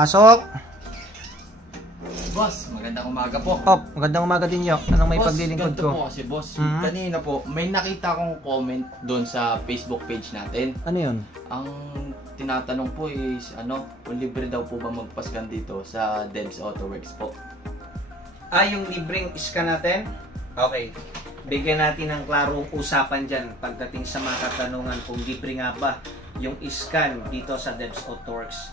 Pasok! Boss, magandang umaga po. Magandang umaga din nyo. Anong may paglilingkod ko? Boss, po kasi boss, kanina po, may nakita akong comment doon sa Facebook page natin. Ano yun? Ang tinatanong po is, kung libre daw po ba magpaskan dito sa Debs Autoworks po? Yung libreng scan natin? Okay. Bigyan natin ng klarong usapan dyan pagdating sa mga katanungan kung libre nga ba yung scan dito sa Debs Autoworks.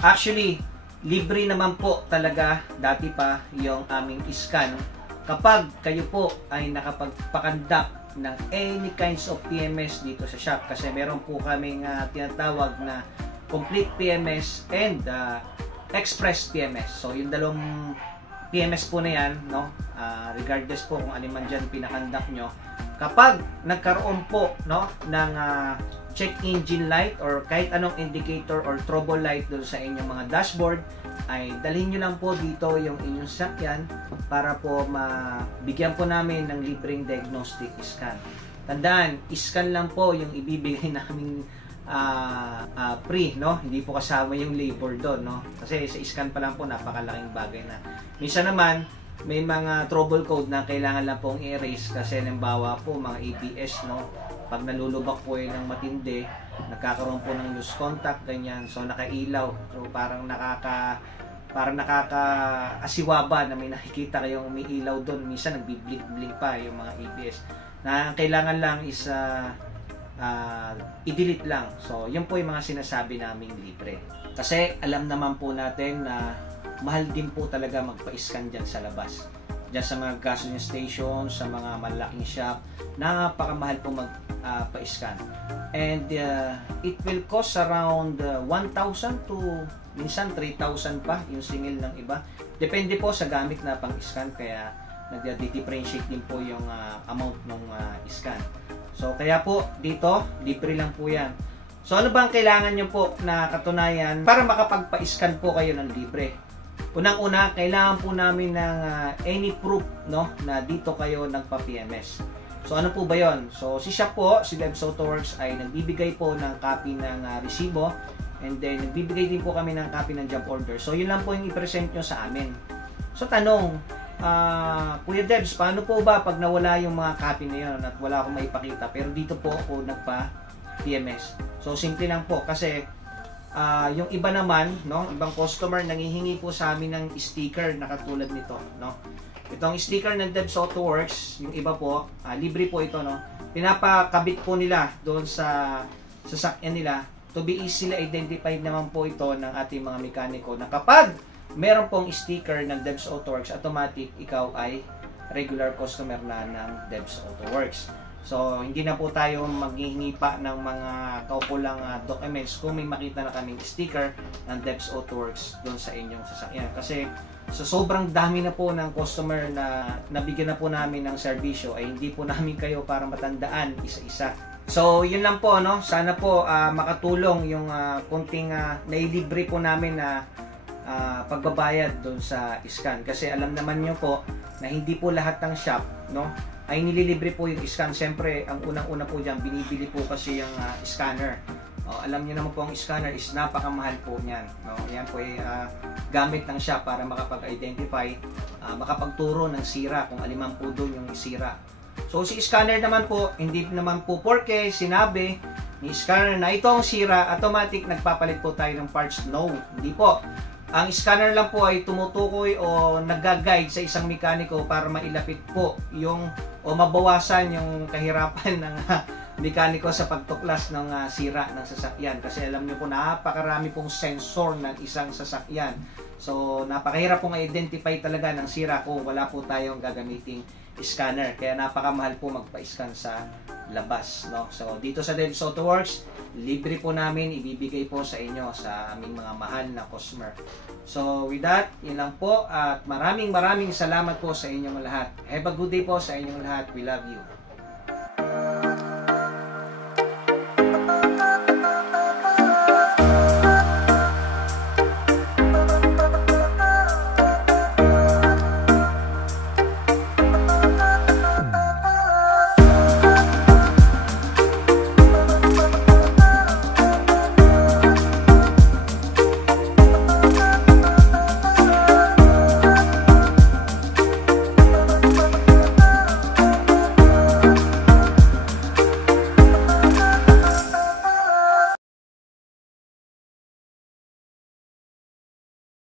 Actually, libre naman po talaga dati pa yung aming scan kapag kayo po ay nakapagpakandak ng any kinds of PMS dito sa shop, kasi meron po kaming tinatawag na complete PMS and express PMS. So yung dalawang PMS po na yan, no? Regardless po kung alin man dyan pinakandak nyo, kapag nagkaroon po, no, ng check engine light or kahit anong indicator or trouble light doon sa inyong mga dashboard, ay dalhin nyo lang po dito yung inyong sasakyan para po mabigyan po namin ng libreng diagnostic scan. Tandaan, scan lang po yung ibibigay namin free, no? Hindi po kasama yung labor doon, no? Kasi sa scan pa lang po napakalaking bagay na. Minsan naman may mga trouble code na kailangan lang pong i-erase kasi halimbawa po mga ABS, no? Pag nalulubak po yun ng matindi, nagkakaroon po ng loose contact, ganyan. So nakailaw. So parang nakakaasiwaba na may nakikita kayong umiilaw doon. Minsan nagbi-blink pa yung mga ABS. Na kailangan lang is i-delete lang. So yun po yung mga sinasabi naming libre. Kasi alam naman po natin na mahal din po talaga magpa-scan dyan sa labas. Diyan sa mga gasoline station, sa mga malaking shop, napakamahal po magpa-scan. And it will cost around 1,000 to minsan 3,000 pa yung singil ng iba. Depende po sa gamit na pang-scan, kaya nag-differentiate din po yung amount ng scan. So kaya po dito, libre lang po yan. So ano ba ang kailangan nyo po na katunayan para makapagpa-scan po kayo ng libre? Unang-una, kailangan po namin ng any proof, no, na dito kayo nagpa-PMS. So ano po ba yon? So si shop po, si Debs Autoworks ay nagbibigay po ng copy ng resibo, and then nagbibigay din po kami ng copy ng job order. So yun lang po yung i-present nyo sa amin. So tanong, Kuya Debs, paano po ba pag nawala yung mga copy na yun at wala akong maipakita pero dito po ako nagpa-PMS? So simple lang po, kasi yung iba naman, no, ibang customer nanghihingi po sa amin ng sticker na katulad nito, no. Itong sticker ng Debs Autoworks, yung iba po, libre po ito, no. Pinapakabit po nila doon sa sasakyan nila. To be easily identified naman po ito ng ating mga mekaniko na kapag meron pong sticker ng Debs Autoworks, automatic ikaw ay regular customer na ng Debs Autoworks. So, hindi na po tayo maghihingi pa ng mga kaukulang documents kung may makita na kaming sticker ng Debs Autoworks doon sa inyong sasakyan. Kasi sa sobrang dami na po ng customer na nabigyan na po namin ng serbisyo, ay hindi po namin kayo para matandaan isa-isa. So, yun lang po, no? Sana po makatulong yung kunting nailibre po namin na pagbabayad doon sa scan. Kasi alam naman nyo po na hindi po lahat ng shop, no, ay nililibre po yung scan. Siyempre, ang unang-una po dyan, binibili po kasi yung scanner. Alam niyo naman po, ang scanner is napakamahal po niyan, no? Yan po ay gamit ng shop para makapag-identify, makapagturo ng sira, kung aliman po doon yung sira. So, si scanner naman po, hindi naman po porke sinabi ni scanner na ito ang sira, automatic nagpapalit po tayo ng parts. No, hindi po. Ang scanner lang po ay tumutukoy o nag-guide sa isang mekaniko para mailapit po yung o mabawasan yung kahirapan ng mekaniko sa pagtuklas ng sira ng sasakyan. Kasi alam niyo po, napakarami pong sensor ng isang sasakyan. So napakahirap pong i-identify talaga ng sira kung wala po tayong gagamiting scanner. Kaya napakamahal po magpa-scan sa labas, no? So dito sa Debs Autoworks, libre po namin ibibigay po sa inyo, sa aming mga mahal na customer. So with that, yun lang po, at maraming salamat po sa inyong lahat. Have a good day po sa inyong lahat. We love you.